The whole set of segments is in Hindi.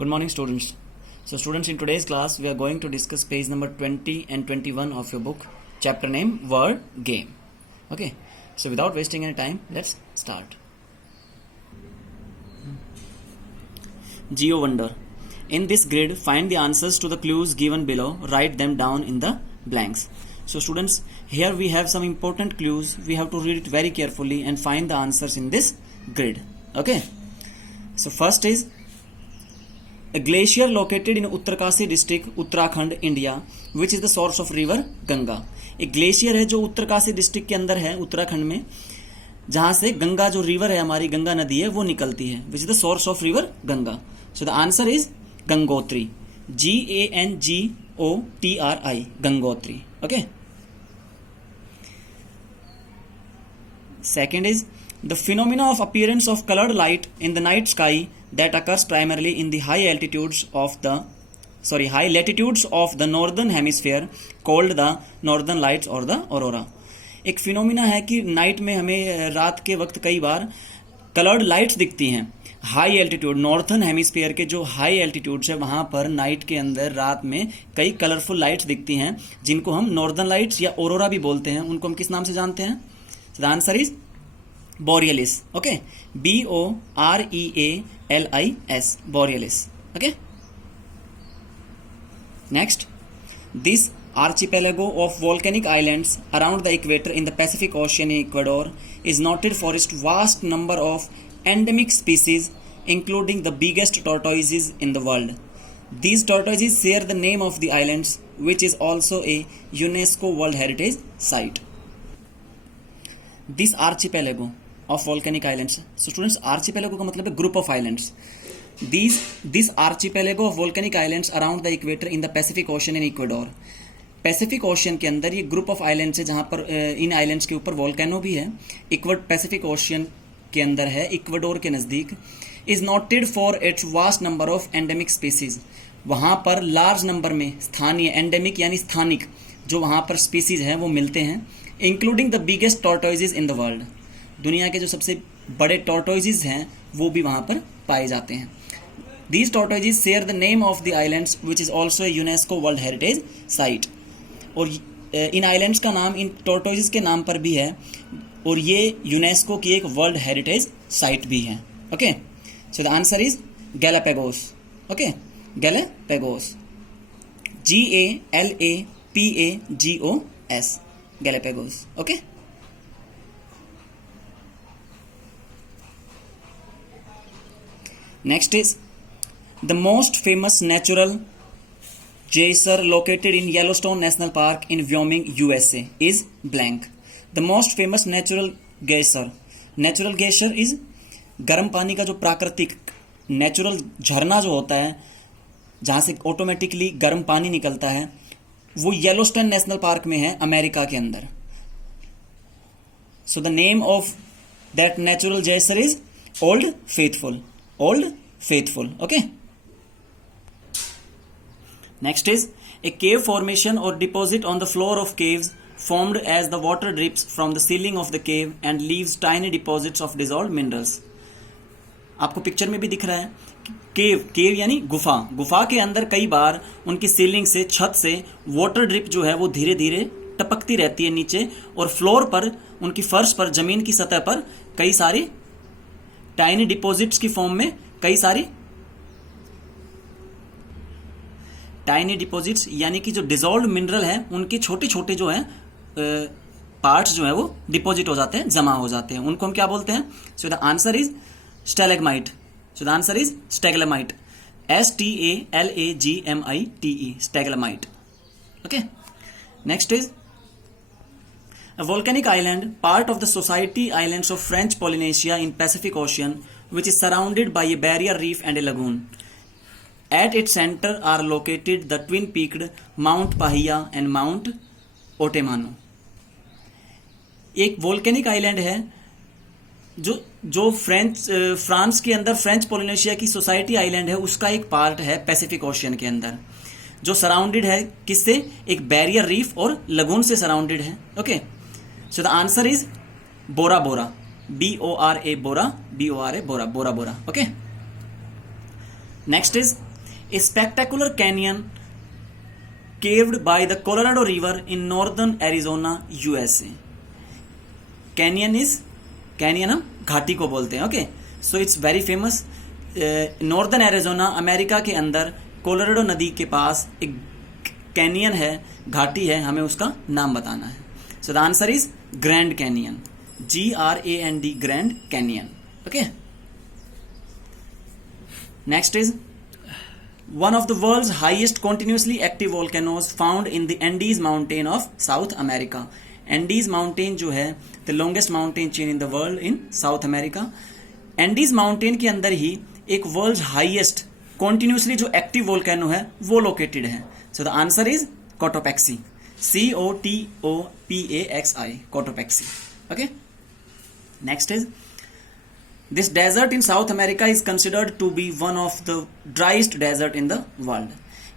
Good morning, students. So, students, in today's class, we are going to discuss page number 20 and 21 of your book, chapter name Word Game. Okay. So, without wasting any time, let's start. Geo Wonder. In this grid, find the answers to the clues given below. Write them down in the blanks. So, students, here we have some important clues. We have to read it very carefully and find the answers in this grid. Okay. So, first is a glacier located in Uttarkasi district, Uttarakhand, India, which is the source of river Ganga. एक ग्लेशियर है जो उत्तरकाशी डिस्ट्रिक्ट के अंदर है, उत्तराखंड में, जहां से गंगा जो रिवर है, हमारी गंगा नदी है, वो निकलती है, which is the source of river Ganga. So the answer is Gangotri. GANGOTRI, Gangotri. Okay. Second is the phenomena of appearance of colored light in the night sky that occurs primarily in the high latitudes of the northern hemisphere called the northern lights or the aurora. एक फिनोमिना है कि नाइट में हमें रात के वक्त कई बार कलर्ड लाइट्स दिखती हैं. हाई एल्टीट्यूड, नॉर्थन हेमिस्फीयर के जो हाई एल्टीट्यूड्स है वहां पर नाइट के अंदर रात में कई कलरफुल लाइट्स दिखती हैं, जिनको हम नॉर्दर्न लाइट्स या ओरोरा भी बोलते हैं. उनको हम किस नाम से जानते हैं? The answer is Borealis. Okay. BOREALIS. Borealis. Okay. Next, this archipelago of volcanic islands around the equator in the Pacific Ocean in Ecuador is noted for its vast number of endemic species, including the biggest tortoises in the world. These tortoises share the name of the islands, which is also a UNESCO World Heritage Site. This archipelago of volcanic islands. So students, archipelago का मतलब है group of islands. This archipelago of volcanic islands around the equator in the Pacific Ocean in Ecuador. Pacific ocean के अंदर ये ग्रुप ऑफ आइलैंड्स है, जहां पर इन आइलैंड्स के ऊपर वोल्केनो भी है. पैसिफिक ओशियन के अंदर है, इक्वाडोर के नजदीक. Is noted for its vast number of endemic species. वहां पर लार्ज नंबर में स्थानीय, एंडेमिक यानी स्थानिक, जो वहां पर स्पीसीज हैं वो मिलते हैं. Including the biggest tortoises in the world. दुनिया के जो सबसे बड़े टॉर्टोइजेज हैं वो भी वहां पर पाए जाते हैं. These tortoises share the name of the islands which is also a UNESCO world heritage site. और इन आइलैंड्स का नाम इन टॉर्टोइजेज के नाम पर भी है, और ये यूनेस्को की एक वर्ल्ड हेरिटेज साइट भी है. Okay. So the answer is Galapagos. Okay. Galapagos. GALAPAGOS. Galapagos. Okay. Next is the most famous natural geyser located in Yellowstone National Park in Wyoming, USA is blank. The most famous natural geyser. Natural geyser is गर्म पानी का जो प्राकृतिक नेचुरल झरना जो होता है, जहां से ऑटोमेटिकली गर्म पानी निकलता है, वो येलोस्टोन नेशनल पार्क में है, अमेरिका के अंदर. So the name of that natural geyser is old faithful. Old Faithful. Okay. Next is a cave formation or deposit on the floor of caves formed as the water drips from the ceiling of the cave and leaves tiny deposits of dissolved minerals. आपको पिक्चर में भी दिख रहा है. केव यानी गुफा के अंदर कई बार उनकी सीलिंग से, छत से वाटर ड्रिप जो है वो धीरे धीरे टपकती रहती है नीचे, और फ्लोर पर, उनकी फर्श पर, जमीन की सतह पर कई सारी टाइनी डिपॉजिट्स की फॉर्म में, कई सारी टाइनी डिपॉजिट्स यानी कि जो डिसॉल्व्ड मिनरल है उनके छोटे छोटे जो हैं पार्ट्स जो है वो डिपॉजिट हो जाते हैं, जमा हो जाते हैं. उनको हम क्या बोलते हैं? So the answer is stalagmite. So the answer is stalagmite. STALAGMITE. Stalagmite. Okay. Next is a volcanic island, part of the Society Islands of French Polynesia in Pacific Ocean, which is surrounded by a barrier reef and a lagoon. At its center are located the twin-peaked Mount Pahia and Mount Otemano. एक वोल्केनिक आइलैंड है जो फ्रांस के अंदर फ्रेंच पोलिनेशिया की सोसाइटी आइलैंड है, उसका एक पार्ट है पैसिफिक ओशियन के अंदर, जो सराउंडेड है किससे? एक बैरियर रीफ और लगून से सराउंडेड है. Okay. So the answer is Bora Bora. BORA Bora. BORA Bora. Okay. Next is A spectacular canyon caved by the Colorado River in northern Arizona, USA. Canyon हम घाटी को बोलते हैं. Okay, so it's very famous. Northern Arizona America के अंदर कोलोराडो नदी के पास एक कैनियन है, घाटी है, हमें उसका नाम बताना है. सो the answer is grand canyon, GRAND, grand canyon. Okay, next is one of the world's highest continuously active volcanoes found in the Andes mountain of South America. Andes mountain जो है the longest mountain chain in the world in South America. Andes mountain के अंदर ही एक world's highest continuously जो active volcano है वो located है. So the answer is Cotopaxi, COTOPAXI, Cotopaxi. Okay, next is this desert in South America is considered to be one of the driest desert in the world.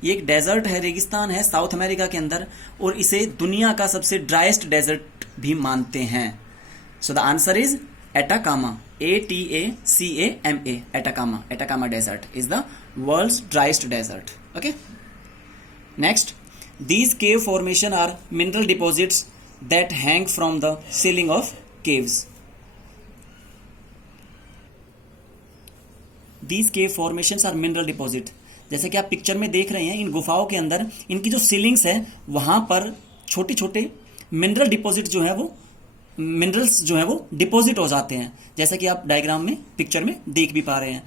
ये एक डेजर्ट है, रेगिस्तान है साउथ अमेरिका के अंदर, और इसे दुनिया का सबसे ड्राइस्ट डेजर्ट भी मानते हैं. So the answer is Atacama, ATACAMA, Atacama. Atacama desert is the world's driest desert. Okay, next, these cave formation are mineral deposits that hang from the ceiling of caves. These cave formations are mineral deposit. जैसे कि आप पिक्चर में देख रहे हैं, इन गुफाओं के अंदर इनकी जो सीलिंग्स है वहां पर छोटे छोटे मिनरल डिपॉजिट जो है वो मिनरल्स जो है वो डिपॉजिट हो जाते हैं. जैसा कि आप डायग्राम में पिक्चर में देख भी पा रहे हैं,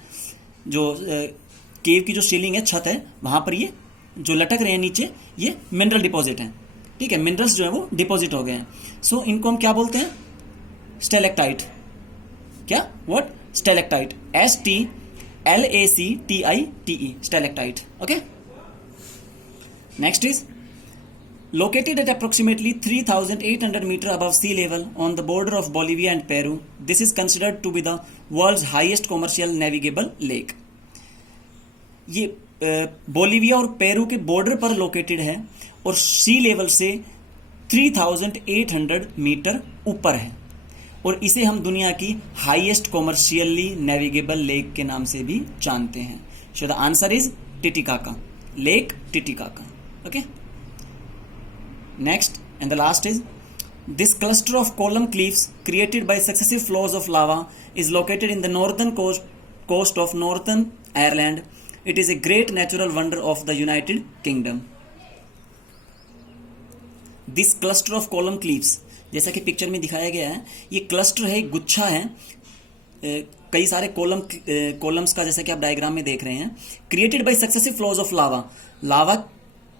जो केव की जो सीलिंग है, छत है, वहां पर ये जो लटक रहे हैं नीचे, ये मिनरल डिपॉजिट हैं. ठीक है, मिनरल्स जो है वो डिपॉजिट हो गए हैं. सो इनको हम क्या बोलते हैं? स्टेलेक्टाइट. क्या? What? Stalactite, STLACTITE, stalactite. Okay, next is located at approximately 3,800 meter above sea level on the border of Bolivia and Peru. This is considered to be the world's highest commercial navigable lake. ये बोलिविया और पेरू के बॉर्डर पर लोकेटेड है और सी लेवल से 3,800 मीटर ऊपर है, और इसे हम दुनिया की हाईएस्ट कॉमर्शियली नेविगेबल लेक के नाम से भी जानते हैं. So the answer is Titicaca, lake Titicaca. Okay, next and the last is this cluster of column cliffs created by successive flows of lava is located in the northern coast of Northern Ireland. It is a great natural wonder of the United Kingdom. This cluster of column cliffs, जैसा कि पिक्चर में दिखाया गया है, ये क्लस्टर है, गुच्छा है कई सारे कॉलम्स का, जैसा कि आप डायग्राम में देख रहे हैं. Created by successive flows of lava, lava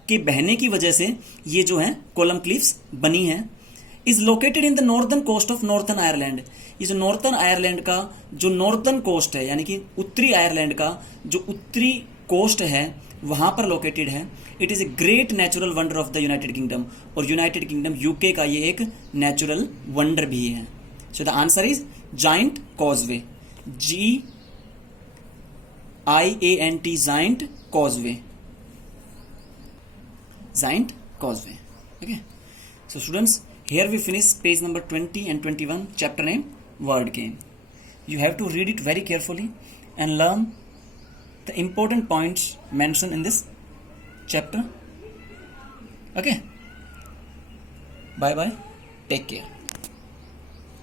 के बहने की वजह से ये जो है कॉलम क्लिफ्स बनी है. Is located in the northern coast of Northern Ireland. ये जो नॉर्थर्न आयरलैंड का जो नॉर्थर्न कोस्ट है, यानी कि उत्तरी आयरलैंड का जो उत्तरी कोस्ट है, वहां पर लोकेटेड है. It is a great natural wonder of the United kingdom, और यूनाइटेड किंगडम यूके का ये एक नेचुरल वंडर भी है. सो the answer is giant causeway, GIANT, giant causeway, giant causeway. Okay, so students, here we finish page number 20 and 21, chapter name word game. You have to read it very carefully and learn the important points mentioned in this chapter. Okay, bye bye, take care.